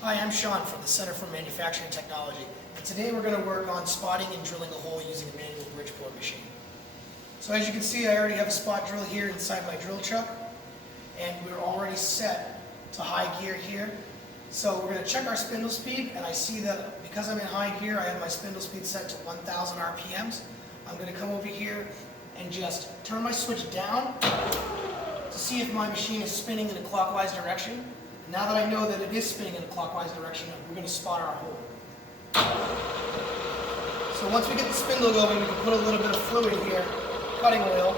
Hi, I'm Sean from the Center for Manufacturing Technology, and today we're going to work on spotting and drilling a hole using a manual Bridgeport machine. So as you can see, I already have a spot drill here inside my drill chuck, and we're already set to high gear here. So we're going to check our spindle speed, and I see that because I'm in high gear, I have my spindle speed set to 1,000 RPMs. I'm going to come over here and just turn my switch down to see if my machine is spinning in a clockwise direction. Now that I know that it is spinning in a clockwise direction, we're going to spot our hole. So once we get the spindle going, we can put a little bit of fluid here, cutting oil,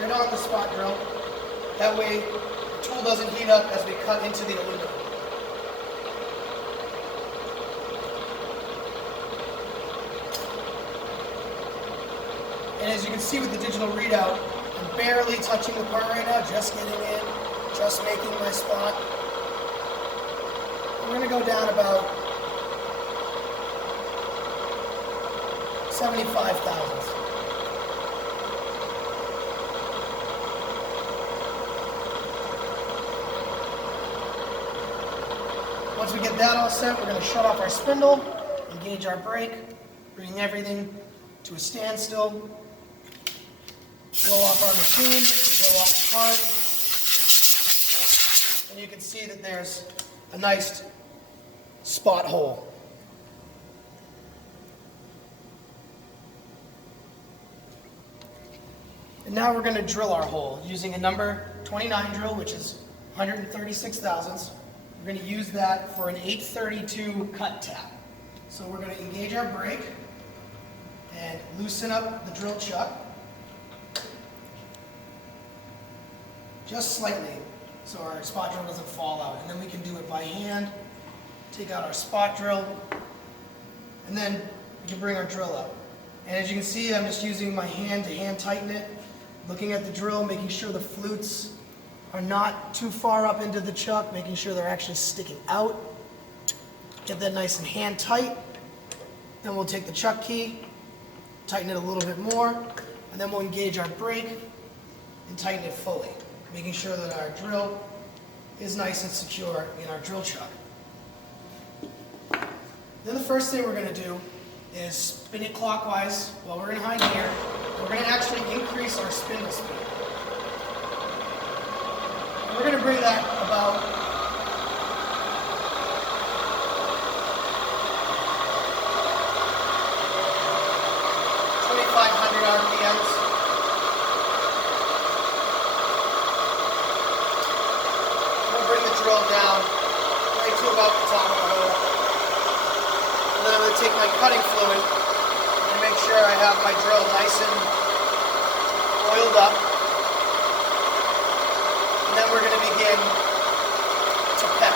right on the spot drill. That way the tool doesn't heat up as we cut into the aluminum. And as you can see with the digital readout, I'm barely touching the part right now, just getting in, just making my spot. We're going to go down about 75 thousandths. Once we get that all set, we're going to shut off our spindle, engage our brake, bring everything to a standstill, blow off our machine, blow off the part, and you can see that there's a nice spot hole. And now we're going to drill our hole using a number 29 drill, which is 136 thousandths. We're going to use that for an 832 cut tap. So we're going to engage our brake and loosen up the drill chuck just slightly so our spot drill doesn't fall out. And then we can do it by hand, take out our spot drill, and then we can bring our drill up. And as you can see, I'm just using my hand to hand tighten it, looking at the drill, making sure the flutes are not too far up into the chuck, making sure they're actually sticking out. Get that nice and hand tight. Then we'll take the chuck key, tighten it a little bit more, and then we'll engage our brake and tighten it fully, making sure that our drill is nice and secure in our drill chuck. Then the first thing we're going to do is spin it clockwise while we're in high gear. We're going to actually increase our spindle speed. And we're going to bring that about 2,500 RPMs. Bring the drill down right to about the top of the hole. And then I'm going to take my cutting fluid and make sure I have my drill nice and oiled up. And then we're going to begin to peck.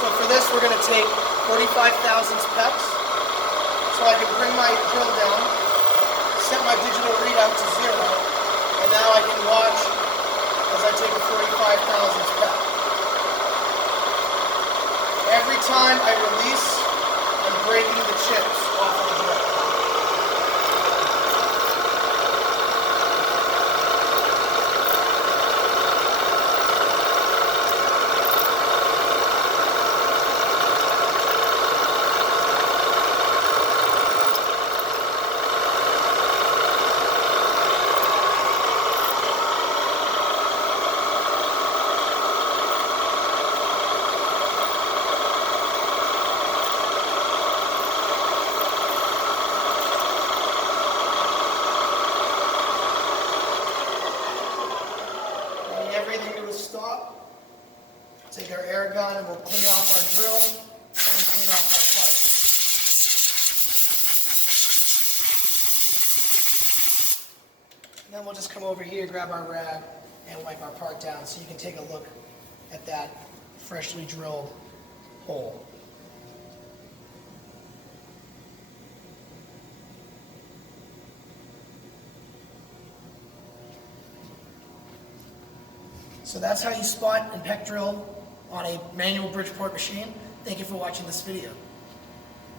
So for this we're going to take 45 thousandths pecks. So I can bring my drill down, set my digital readout to 0, and now I can watch as I take a 45 thousandths peck. Every time I release, I'm breaking the chips off of the drill. Everything to a stop. Take our air gun and we'll clean off our drill and clean off our part. And then we'll just come over here, grab our rag, and wipe our part down so you can take a look at that freshly drilled hole. So that's how you spot and peck drill on a manual Bridgeport machine. Thank you for watching this video.